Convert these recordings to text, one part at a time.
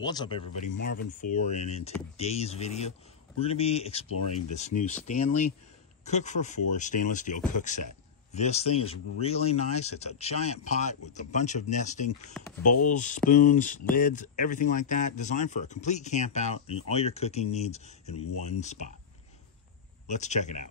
What's up everybody, Marvin4, and in today's video we're going to be exploring this new Stanley Cook for 4 stainless steel cook set. This thing is really nice. It's a giant pot with a bunch of nesting bowls, spoons, lids, everything like that, designed for a complete camp out and all your cooking needs in one spot. Let's check it out.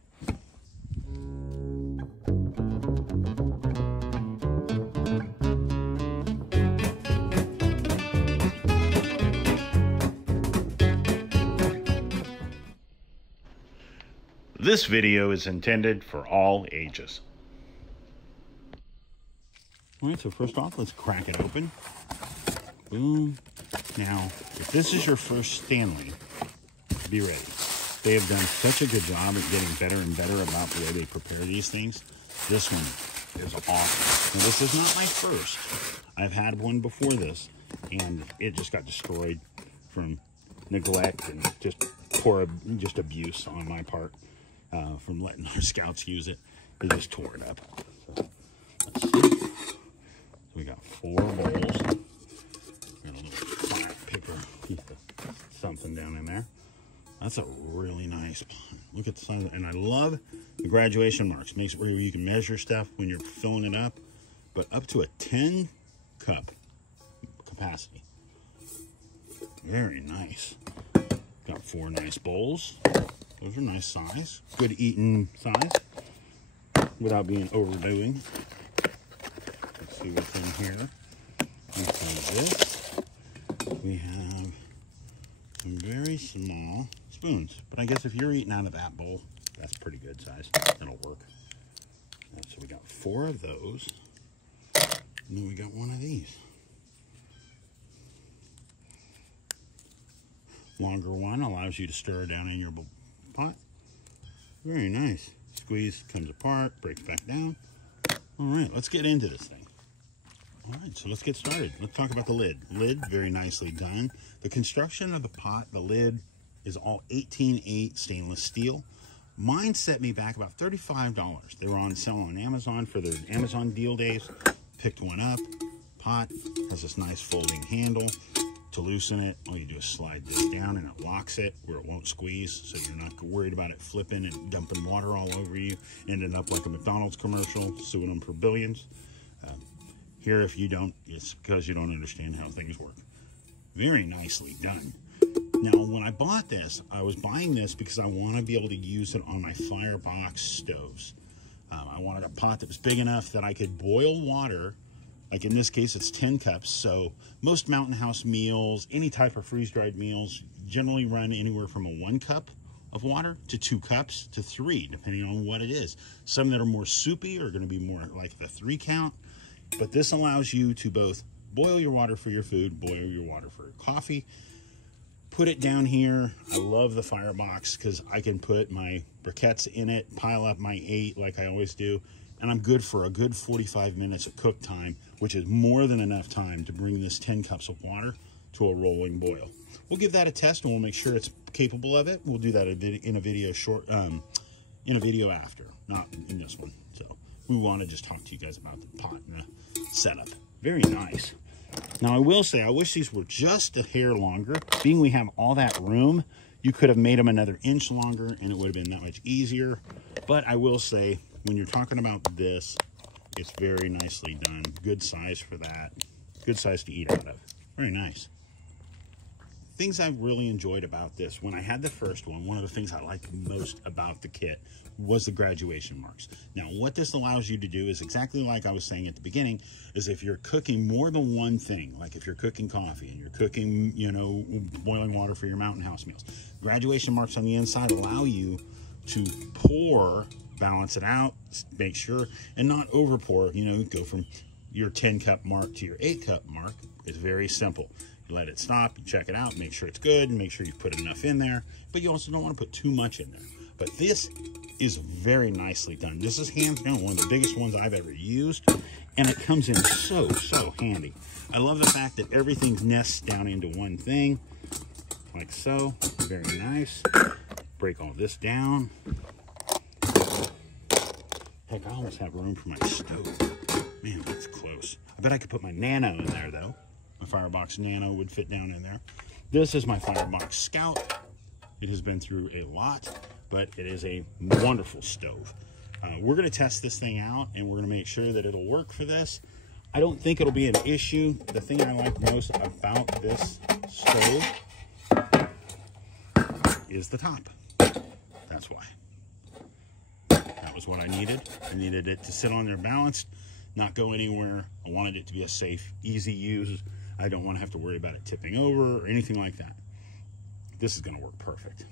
This video is intended for all ages. All right, so first off, let's crack it open. Boom. Now, if this is your first Stanley, be ready. They have done such a good job at getting better and better about the way they prepare these things. This one is awesome. Now, this is not my first. I've had one before this, and it just got destroyed from neglect and just abuse on my part. From letting our scouts use it. They just tore it up. So, let's see. So we got 4 bowls. Got a little fire picker, something down in there. That's a really nice pot. Look at the size, and I love the graduation marks. Makes it where you can measure stuff when you're filling it up, but up to a 10 cup capacity. Very nice. Got 4 nice bowls. Those are nice size, good eating size, without being overdoing. Let's see what's in here. Inside this, we have some very small spoons. But I guess if you're eating out of that bowl, that's pretty good size. That'll work. So we got 4 of those. And then we got 1 of these. Longer one allows you to stir down in your bowl. Pot. Very nice. Squeeze, comes apart, breaks back down. All right, let's get into this thing. All right, so let's get started. Let's talk about the lid. Lid, very nicely done. The construction of the pot, the lid, is all 18/8 stainless steel. Mine set me back about $35. They were on sale on Amazon for their Amazon deal days. Picked one up. Pot has this nice folding handle. To loosen it, all you do is slide this down and it locks it where it won't squeeze, so you're not worried about it flipping and dumping water all over you, ending up like a McDonald's commercial, suing them for billions. Here, if you don't, it's because you don't understand how things work. Very nicely done. Now, when I bought this, I was buying this because I want to be able to use it on my firebox stoves. I wanted a pot that was big enough that I could boil water. Like in this case, it's 10 cups. So most Mountain House meals, any type of freeze-dried meals, generally run anywhere from a 1 cup of water to 2 cups to 3, depending on what it is. Some that are more soupy are going to be more like the 3 count. But this allows you to both boil your water for your food, boil your water for your coffee, put it down here. I love the firebox because I can put my briquettes in it, pile up my 8 like I always do, and I'm good for a good 45 minutes of cook time, which is more than enough time to bring this 10 cups of water to a rolling boil. We'll give that a test and we'll make sure it's capable of it. We'll do that in a video after, not in this one. So we want to just talk to you guys about the pot and the setup. Very nice. Now I will say, I wish these were just a hair longer. Being we have all that room, you could have made them another inch longer and it would have been that much easier. But I will say, when you're talking about this, it's very nicely done. Good size for that. Good size to eat out of. Very nice. Things I've really enjoyed about this, when I had the first one of the things I liked most about the kit was the graduation marks. Now, what this allows you to do is exactly like I was saying at the beginning, is if you're cooking more than one thing, like if you're cooking coffee and you're cooking, you know, boiling water for your Mountain House meals, graduation marks on the inside allow you to pour, balance it out, make sure, and not over pour. You know, go from your 10 cup mark to your 8 cup mark. It's very simple. You let it stop, you check it out, make sure it's good, and make sure you put enough in there, but you also don't want to put too much in there. But this is very nicely done. This is hands down one of the biggest ones I've ever used, and it comes in so handy. I love the fact that everything nests down into one thing, like so. Very nice. Break all this down. Heck, I almost have room for my stove. Man, that's close. I bet I could put my Nano in there, though. My Firebox Nano would fit down in there. This is my Firebox Scout. It has been through a lot, but it is a wonderful stove. We're going to test this thing out, and we're going to make sure that it'll work for this. I don't think it'll be an issue. The thing I like most about this stove is the top. That's why. That was what I needed. I needed it to sit on there balanced, not go anywhere. I wanted it to be a safe, easy use. I don't want to have to worry about it tipping over or anything like that. This is going to work perfect.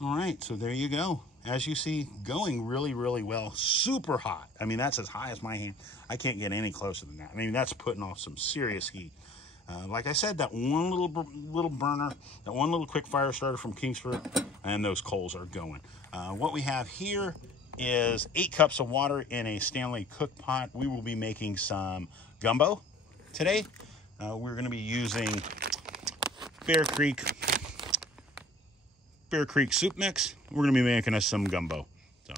All right, so there you go. As you see, going really, really well. Super hot. I mean, that's as high as my hand. I can't get any closer than that. I mean, that's putting off some serious heat. Like I said, that one little burner, that one little quick fire starter from Kingsford, and those coals are going. What we have here is 8 cups of water in a Stanley cook pot. We will be making some gumbo today. We're going to be using Bear Creek soup mix. We're going to be making us some gumbo. So,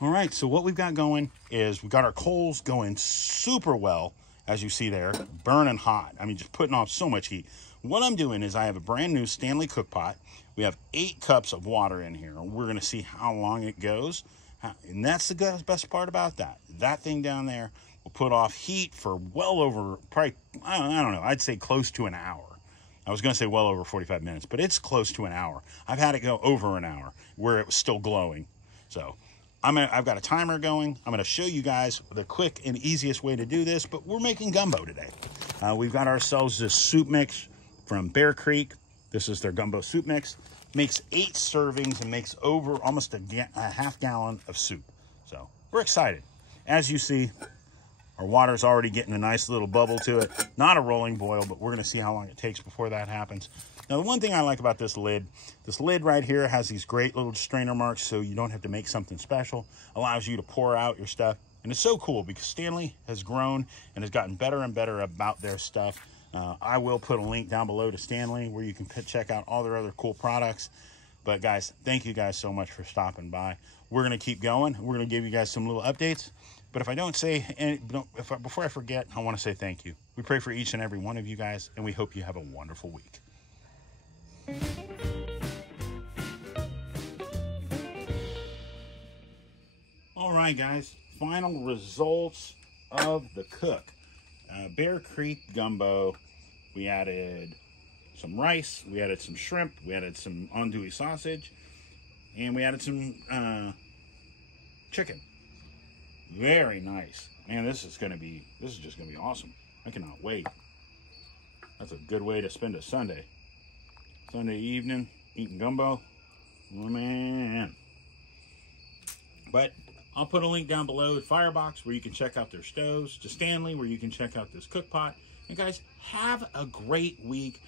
all right, so what we've got going is we've got our coals going super well, as you see there, burning hot. I mean, just putting off so much heat. What I'm doing is I have a brand new Stanley cook pot. We have 8 cups of water in here. We're going to see how long it goes. And that's the best part about that. That thing down there will put off heat for well over, probably, I don't know, I'd say close to an hour. I was going to say well over 45 minutes, but it's close to an hour. I've had it go over an hour where it was still glowing. So I've got a timer going. I'm going to show you guys the quick and easiest way to do this, but we're making gumbo today. We've got ourselves this soup mix from Bear Creek. This is their gumbo soup mix. Makes 8 servings and makes over almost a half gallon of soup. So we're excited. As you see, our water's already getting a nice little bubble to it. Not a rolling boil, but we're going to see how long it takes before that happens. Now, the one thing I like about this lid right here has these great little strainer marks, so you don't have to make something special. Allows you to pour out your stuff. And it's so cool because Stanley has grown and has gotten better and better about their stuff. I will put a link down below to Stanley where you can check out all their other cool products. But guys, thank you guys so much for stopping by. We're going to keep going. We're going to give you guys some little updates. But if I don't say, before I forget, I want to say thank you. We pray for each and every one of you guys, and we hope you have a wonderful week. All right, guys, final results of the cook. Bear Creek gumbo. We added some rice, we added some shrimp, we added some andouille sausage, and we added some chicken. Very nice. Man, this is just gonna be awesome. I cannot wait. That's a good way to spend a Sunday. Sunday evening, eating gumbo. Oh man. But I'll put a link down below to Firebox where you can check out their stoves, to Stanley where you can check out this cook pot. And guys, have a great week.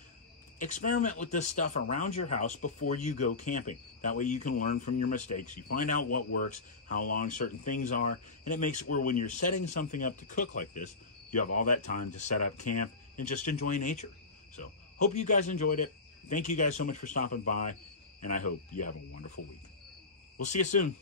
Experiment with this stuff around your house before you go camping. That way you can learn from your mistakes. You find out what works, how long certain things are, and it makes it where when you're setting something up to cook like this, you have all that time to set up camp and just enjoy nature. So, hope you guys enjoyed it. Thank you guys so much for stopping by, and I hope you have a wonderful week. We'll see you soon.